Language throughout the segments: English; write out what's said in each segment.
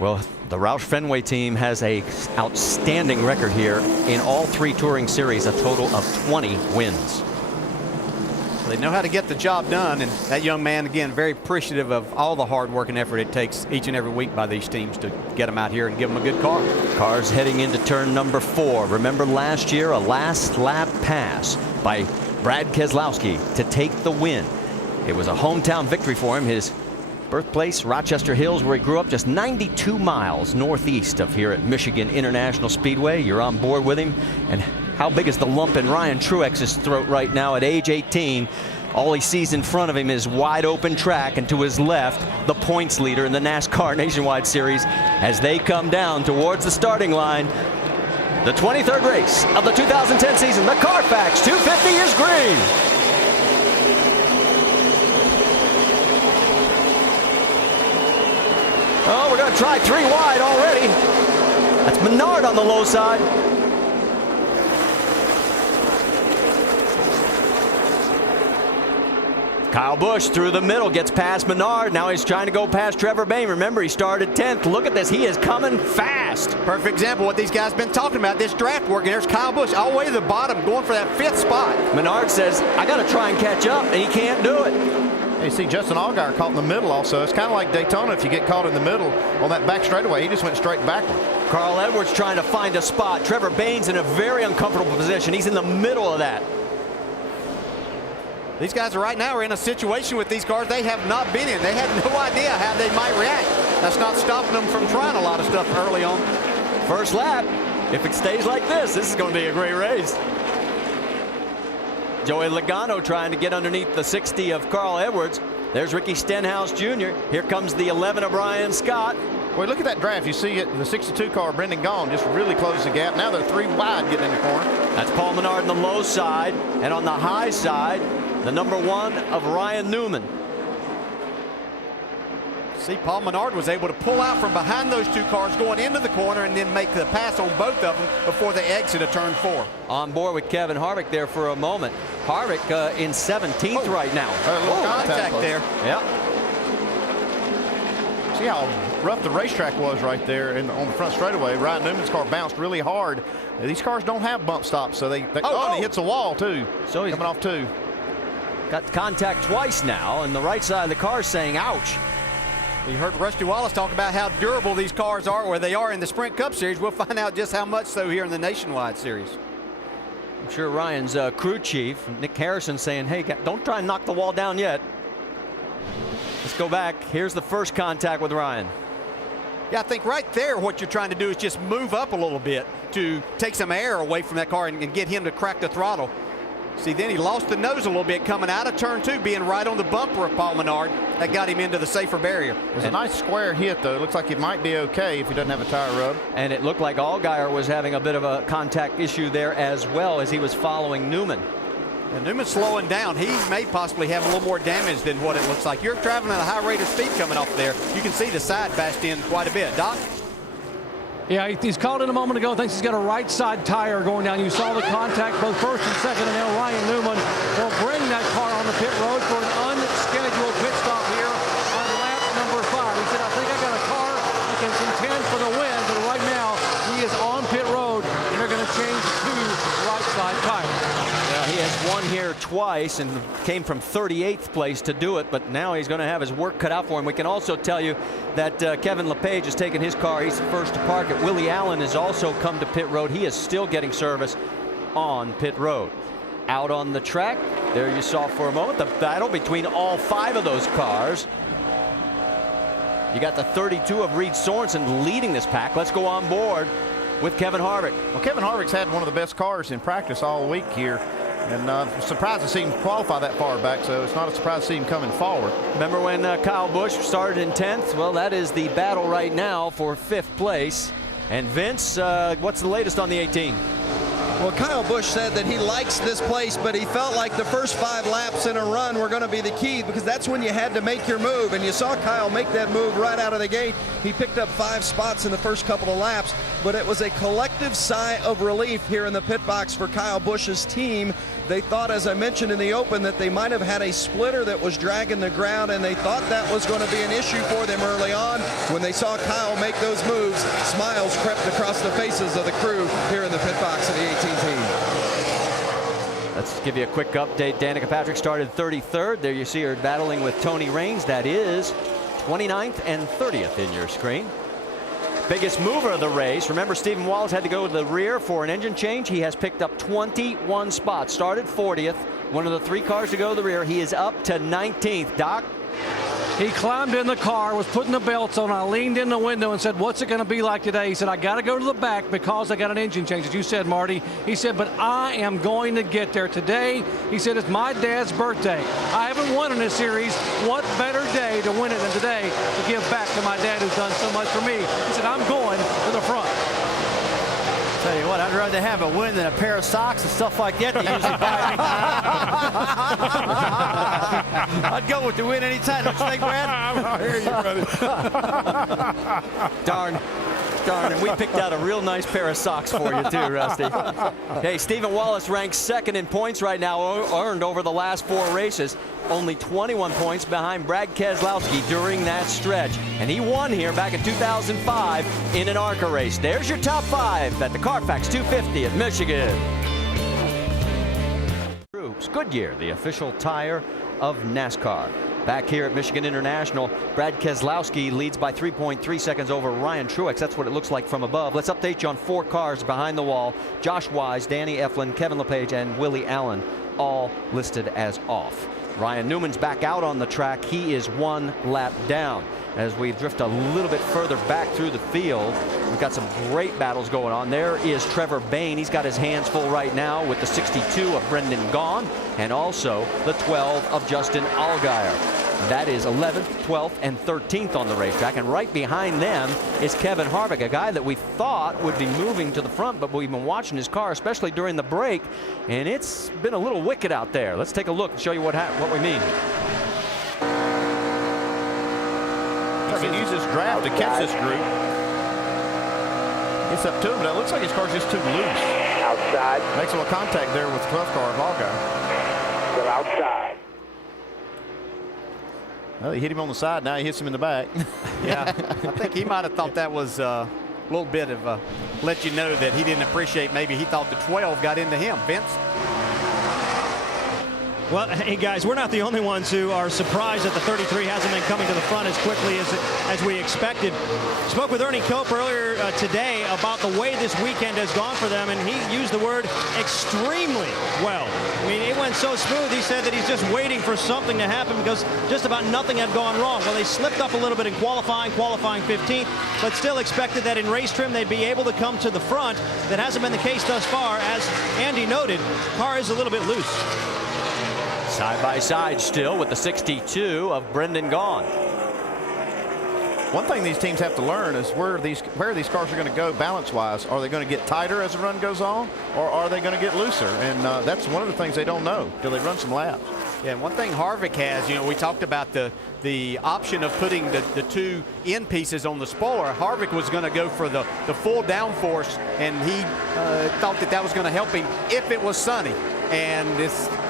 Well, the Roush Fenway team has a outstanding record here in all 3 touring series, a total of 20 wins. They know how to get the job done, and that young man, again, very appreciative of all the hard work and effort it takes each and every week by these teams to get them out here and give them a good car. Cars heading into turn number 4. Remember last year, a last lap pass by Brad Keselowski to take the win. It was a hometown victory for him. His birthplace, Rochester Hills, where he grew up, just 92 miles northeast of here at Michigan International Speedway. You're on board with him. And how big is the lump in Ryan Truex's throat right now at age 18? All he sees in front of him is wide open track, and to his left, the points leader in the NASCAR Nationwide Series as they come down towards the starting line. The 23rd race of the 2010 season, the Carfax 250 is green. Oh, we're going to try 3 wide already. That's Menard on the low side. Kyle Busch through the middle, gets past Menard. Now he's trying to go past Trevor Bayne. Remember, he started 10th. Look at this. He is coming fast. Perfect example of what these guys have been talking about, this draft work. And there's Kyle Busch all the way to the bottom going for that 5th spot. Menard says, I got to try and catch up, and he can't do it. You see Justin Allgaier caught in the middle also. It's kind of like Daytona. If you get caught in the middle on that back straightaway, he just went straight backward. Carl Edwards trying to find a spot. Trevor Bayne's in a very uncomfortable position. He's in the middle of that. These guys right now are in a situation with these cars they have not been in. They had no idea how they might react. That's not stopping them from trying a lot of stuff early on. First lap, if it stays like this is going to be a great race. Joey Logano trying to get underneath the 60 of Carl Edwards. There's Ricky Stenhouse Jr. Here comes the 11 of Brian Scott. Boy, look at that draft. You see it, the 62 car, Brendan Gaughan, just really closes the gap. Now they're 3 wide getting in the corner. That's Paul Menard on the low side, and on the high side, the number 1 of Ryan Newman. See, Paul Menard was able to pull out from behind those 2 cars going into the corner and then make the pass on both of them before they exit a turn 4. On board with Kevin Harvick there for a moment. Harvick in 17th right now. Contact there. Yeah. See how rough the racetrack was right there on the front straightaway. Ryan Newman's car bounced really hard. These cars don't have bump stops, so and he hits a wall too. So he's coming off 2. Got contact twice now, and the right side of the car saying ouch. You heard Rusty Wallace talk about how durable these cars are, where they are in the Sprint Cup Series. We'll find out just how much so here in the Nationwide Series. I'm sure Ryan's crew chief, Nick Harrison, saying, hey, don't try and knock the wall down yet. Let's go back. Here's the first contact with Ryan. Yeah, I think right there what you're trying to do is just move up a little bit to take some air away from that car and get him to crack the throttle. See, then he lost the nose a little bit coming out of turn 2, being right on the bumper of Paul Menard. That got him into the safer barrier. It was a nice square hit, though. It looks like it might be okay if he doesn't have a tire rub. And it looked like Allgaier was having a bit of a contact issue there as well as he was following Newman. And Newman's slowing down. He may possibly have a little more damage than what it looks like. You're traveling at a high rate of speed coming off there. You can see the side bashed in quite a bit. Doc? Yeah, he's called in a moment ago. Thinks he's got a right side tire going down. You saw the contact both first and second, and now Ryan Newman will bring that car on the pit road for an unscheduled pit stop here on lap number 5. He said, I think I got a car that can contend for the win, but right now he is on pit road, and they're going to change to right side tire. He has won here twice and came from 38th place to do it, but now he's going to have his work cut out for him. We can also tell you that Kevin LePage has taken his car. He's the first to park it. Willie Allen has also come to pit road. He is still getting service on pit road. Out on the track, there you saw for a moment the battle between all 5 of those cars. You got the 32 of Reed Sorensen leading this pack. Let's go on board with Kevin Harvick. Well, Kevin Harvick's had one of the best cars in practice all week here. And surprised to see him qualify that far back, so it's not a surprise to see him coming forward. Remember when Kyle Busch started in 10th? Well, that is the battle right now for 5th place. And Vince, what's the latest on the 18? Well, Kyle Busch said that he likes this place, but he felt like the first 5 laps in a run were going to be the key, because that's when you had to make your move. And you saw Kyle make that move right out of the gate. He picked up 5 spots in the first couple of laps, but it was a collective sigh of relief here in the pit box for Kyle Busch's team They thought, as I mentioned in the open, that they might have had a splitter that was dragging the ground, and they thought that was going to be an issue for them early on. When they saw Kyle make those moves, smiles crept across the faces of the crew here in the pit box of the 18 team. Let's give you a quick update. Danica Patrick started 33rd. There you see her battling with Tony Raines. That is 29th and 30th in your screen. Biggest mover of the race. Remember, Stephen Wallace had to go to the rear for an engine change. He has picked up 21 spots. Started 40th. One of the 3 cars to go to the rear. He is up to 19th. Doc? He climbed in the car, was putting the belts on. I leaned in the window and said, what's it going to be like today? He said, I got to go to the back because I got an engine change, as you said, Marty. He said, but I am going to get there today. He said, it's my dad's birthday. I haven't won in this series. What better day to win it than today to give back to my dad who's done so much for me? He said, I'm going to the front. Tell you what, I'd rather have a win than a pair of socks and stuff like that they usually buy me. I'd go with the win anytime, don't you think, Brad? I hear you, brother. Darn, and we picked out a real nice pair of socks for you too, Rusty. Hey, Stephen Wallace ranks 2nd in points right now, earned over the last 4 races. Only 21 points behind Brad Keselowski during that stretch. And he won here back in 2005 in an ARCA race. There's your top 5 at the Carfax 250 at Michigan. Goodyear, the official tire of NASCAR. Back here at Michigan International, Brad Keselowski leads by 3.3 seconds over Ryan Truex. That's what it looks like from above. Let's update you on 4 cars behind the wall. Josh Wise, Danny Eflin, Kevin LePage, and Willie Allen, all listed as off. Ryan Newman's back out on the track. He is 1 lap down. As we drift a little bit further back through the field, we've got some great battles going on. There is Trevor Bayne. He's got his hands full right now with the 62 of Brendan Gaughan and also the 12 of Justin Allgaier. That is 11th, 12th, and 13th on the racetrack. And right behind them is Kevin Harvick, a guy that we thought would be moving to the front, but we've been watching his car, especially during the break, and it's been a little wicked out there. Let's take a look and show you what we mean. He can use his draft to catch this group. Gets up to him, but it looks like his car's just too loose. Outside. Makes a little contact there with the 12th car of Allgaier. Still outside. Well, he hit him on the side. Now he hits him in the back. Yeah, I think he might have thought that was a little bit of let you know that he didn't appreciate. Maybe he thought the 12 got into him. Vince? Well, hey guys, we're not the only ones who are surprised that the 33 hasn't been coming to the front as quickly as we expected. Spoke with Ernie Cope earlier today about the way this weekend has gone for them, and he used the word extremely well. I mean, it went so smooth. He said that he's just waiting for something to happen because just about nothing had gone wrong. Well, they slipped up a little bit in qualifying 15th, but still expected that in race trim they'd be able to come to the front. That hasn't been the case thus far. As Andy noted, car is a little bit loose. Side by side still with the 62 of Brendan Gaughan. One thing these teams have to learn is where these cars are going to go balance-wise. Are they going to get tighter as the run goes on, or are they going to get looser? And that's one of the things they don't know till they run some laps. Yeah, and one thing Harvick has, you know, we talked about the option of putting the 2 end pieces on the spoiler. Harvick was going to go for the full downforce, and he thought that was going to help him if it was sunny. And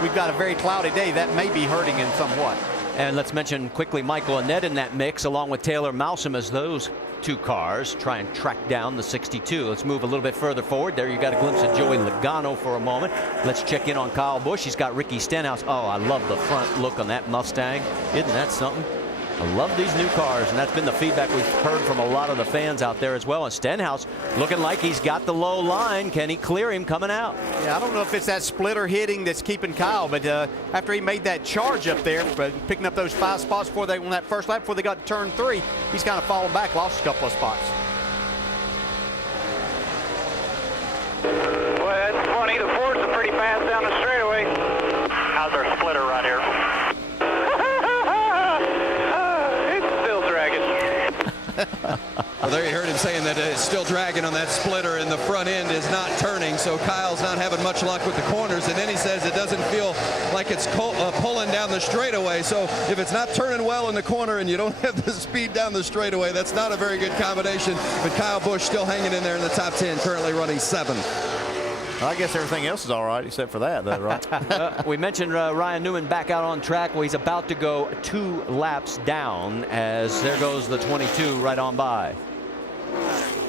we've got a very cloudy day. That may be hurting him somewhat. And let's mention quickly Michael Annett in that mix, along with Taylor Mousom, as those 2 cars try and track down the 62. Let's move a little bit further forward. There you got a glimpse of Joey Logano for a moment. Let's check in on Kyle Busch. He's got Ricky Stenhouse. Oh, I love the front look on that Mustang. Isn't that something? I love these new cars, and that's been the feedback we've heard from a lot of the fans out there as well. And Stenhouse looking like he's got the low line. Can he clear him coming out? Yeah, I don't know if it's that splitter hitting that's keeping Kyle, but after he made that charge up there, picking up those 5 spots on that first lap before they got to turn 3, he's kind of fallen back, lost a couple of spots. Well, that's funny. The Fords are pretty fast down the straightaway. How's our splitter right here? Well, there you heard him saying that it's still dragging on that splitter and the front end is not turning, so Kyle's not having much luck with the corners. And then he says it doesn't feel like it's pulling down the straightaway. So if it's not turning well in the corner and you don't have the speed down the straightaway, that's not a very good combination. But Kyle Busch still hanging in there in the top 10, currently running 7th. I guess everything else is all right except for that, though, right? We mentioned Ryan Newman back out on track. Well, he's about to go 2 laps down as there goes the 22 right on by.